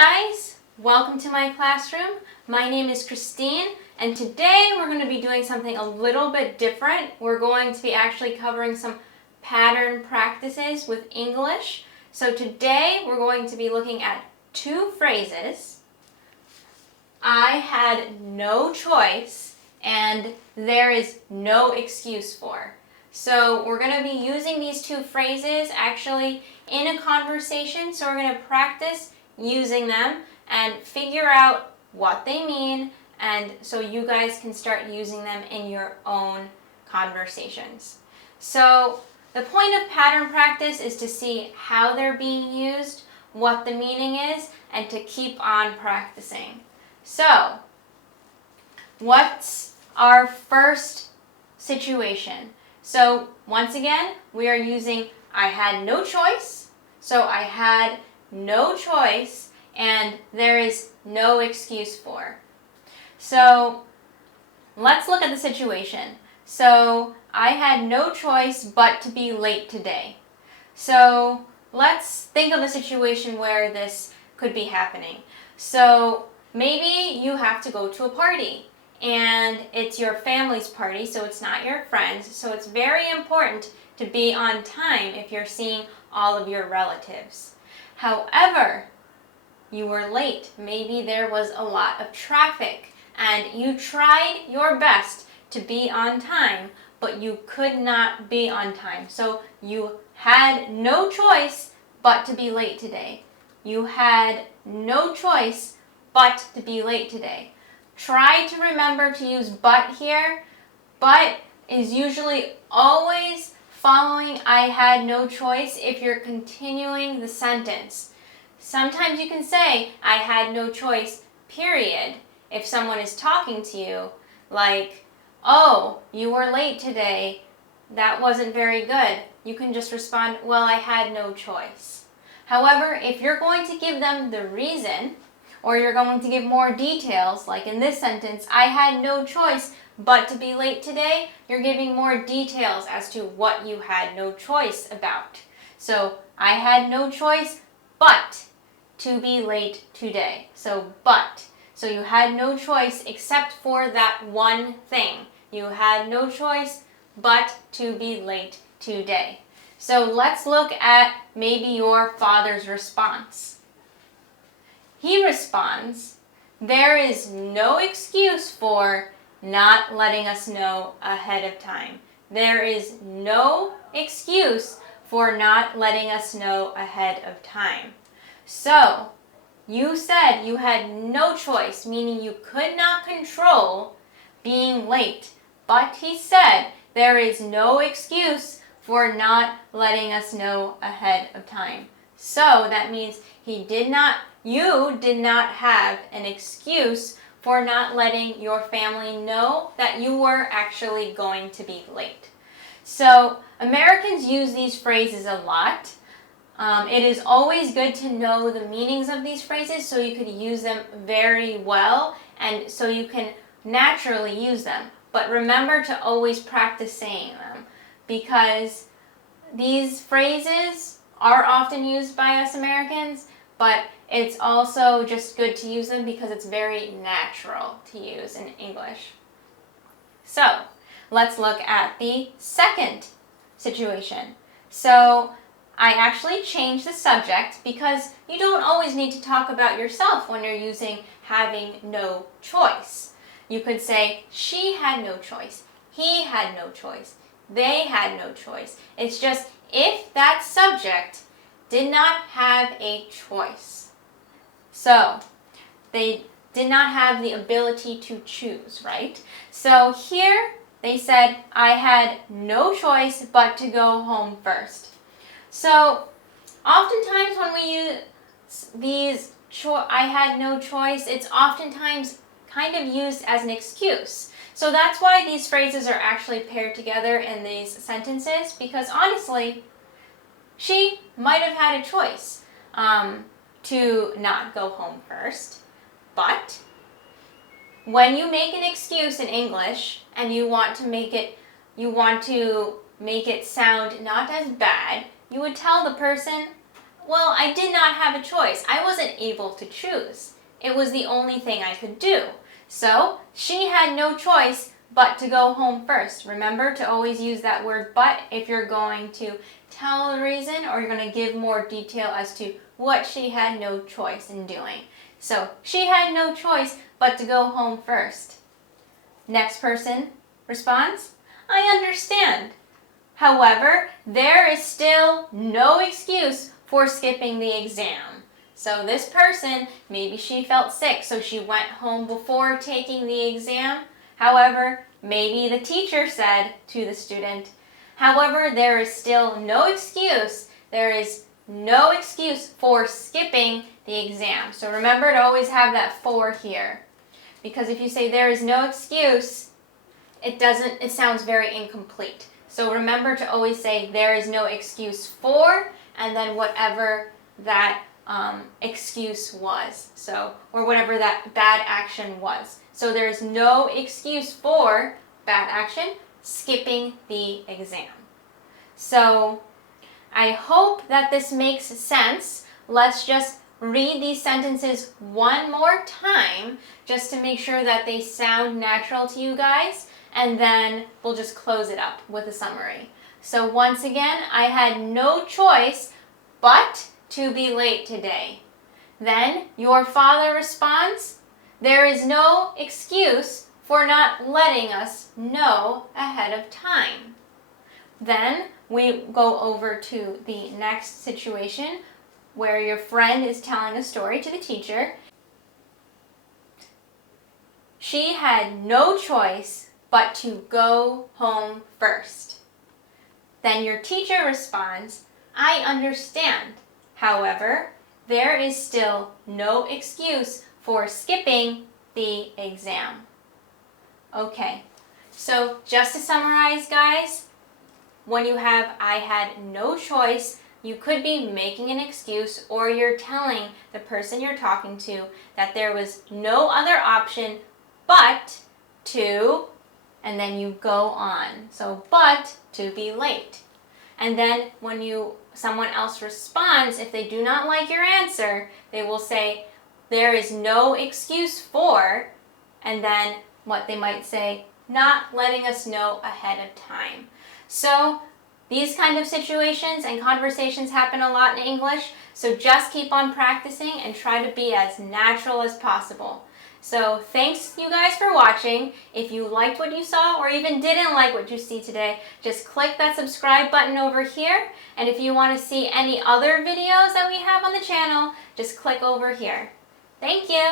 Hi guys, welcome to my classroom. My name is Christine and today we're going to be doing something a little bit different. We're going to be actually covering some pattern practices with English. So today we're going to be looking at two phrases. I had no choice and there is no excuse for. So we're going to be using these two phrases actually in a conversation. So we're going to practice using them and figure out what they mean, and so you guys can start using them in your own conversations. So the point of pattern practice is to see how they're being used, what the meaning is, and to keep on practicing. So what's our first situation? So once again, we are using I had no choice. So I had no choice and there is no excuse for. So let's look at the situation. So I had no choice but to be late today. So let's think of a situation where this could be happening. So maybe you have to go to a party and it's your family's party, so it's not your friends. So it's very important to be on time if you're seeing all of your relatives. However, you were late. Maybe there was a lot of traffic and you tried your best to be on time, but you could not be on time. So you had no choice but to be late today. You had no choice but to be late today. Try to remember to use but here. But is usually always following I had no choice if you're continuing the sentence. Sometimes you can say I had no choice, period, if someone is talking to you, like, oh, you were late today, that wasn't very good. You can just respond, well, I had no choice. However, if you're going to give them the reason, or you're going to give more details, like in this sentence, I had no choice but to be late today, you're giving more details as to what you had no choice about. So, I had no choice but to be late today. So, but. So you had no choice except for that one thing. You had no choice but to be late today. So let's look at maybe your father's response. He responds, there is no excuse for not letting us know ahead of time. There is no excuse for not letting us know ahead of time. So, you said you had no choice, meaning you could not control being late. But he said there is no excuse for not letting us know ahead of time. So that means you did not have an excuse for not letting your family know that you were actually going to be late. So Americans use these phrases a lot. It is always good to know the meanings of these phrases so you could use them very well and so you can naturally use them. But remember to always practice saying them because these phrases are often used by us Americans, but it's also just good to use them because it's very natural to use in English. So, let's look at the second situation. So, I actually changed the subject because you don't always need to talk about yourself when you're using having no choice. You could say, she had no choice, he had no choice, they had no choice. It's just if that subject did not have a choice. So, they did not have the ability to choose, right? So here they said, I had no choice but to go home first. So, oftentimes when we use these I had no choice, it's oftentimes kind of used as an excuse. So that's why these phrases are actually paired together in these sentences, because honestly, she might have had a choice to not go home first. But when you make an excuse in English and you want to make it sound not as bad, you would tell the person, Well, I did not have a choice. I wasn't able to choose. It was the only thing I could do. So she had no choice but to go home first. Remember to always use that word but if you're going to tell the reason or you're going to give more detail as to what she had no choice in doing. So she had no choice but to go home first. Next person responds, I understand. However, there is still no excuse for skipping the exam. So this person, maybe she felt sick, so she went home before taking the exam. However, maybe the teacher said to the student, however, there is still no excuse. There is no excuse for skipping the exam. So remember to always have that for here. Because if you say there is no excuse, it sounds very incomplete. So remember to always say there is no excuse for, and then whatever that excuse was. So, or whatever that bad action was. So there is no excuse for bad action, skipping the exam. So I hope that this makes sense. Let's just read these sentences one more time just to make sure that they sound natural to you guys, and then we'll just close it up with a summary. So once again, I had no choice but to be late today. Then your father responds, there is no excuse for not letting us know ahead of time. Then we go over to the next situation where your friend is telling a story to the teacher. She had no choice but to go home first. Then your teacher responds, I understand. However, there is still no excuse for skipping the exam. Okay, so just to summarize, guys, when you have I had no choice, you could be making an excuse, or you're telling the person you're talking to that there was no other option but to, and then you go on. So, but to be late. And then when someone else responds, if they do not like your answer, they will say, there is no excuse for, and then what they might say, not letting us know ahead of time. So these kind of situations and conversations happen a lot in English, so just keep on practicing and try to be as natural as possible. So thanks you guys for watching. If you liked what you saw or even didn't like what you see today, just click that subscribe button over here. And if you want to see any other videos that we have on the channel, just click over here. Thank you.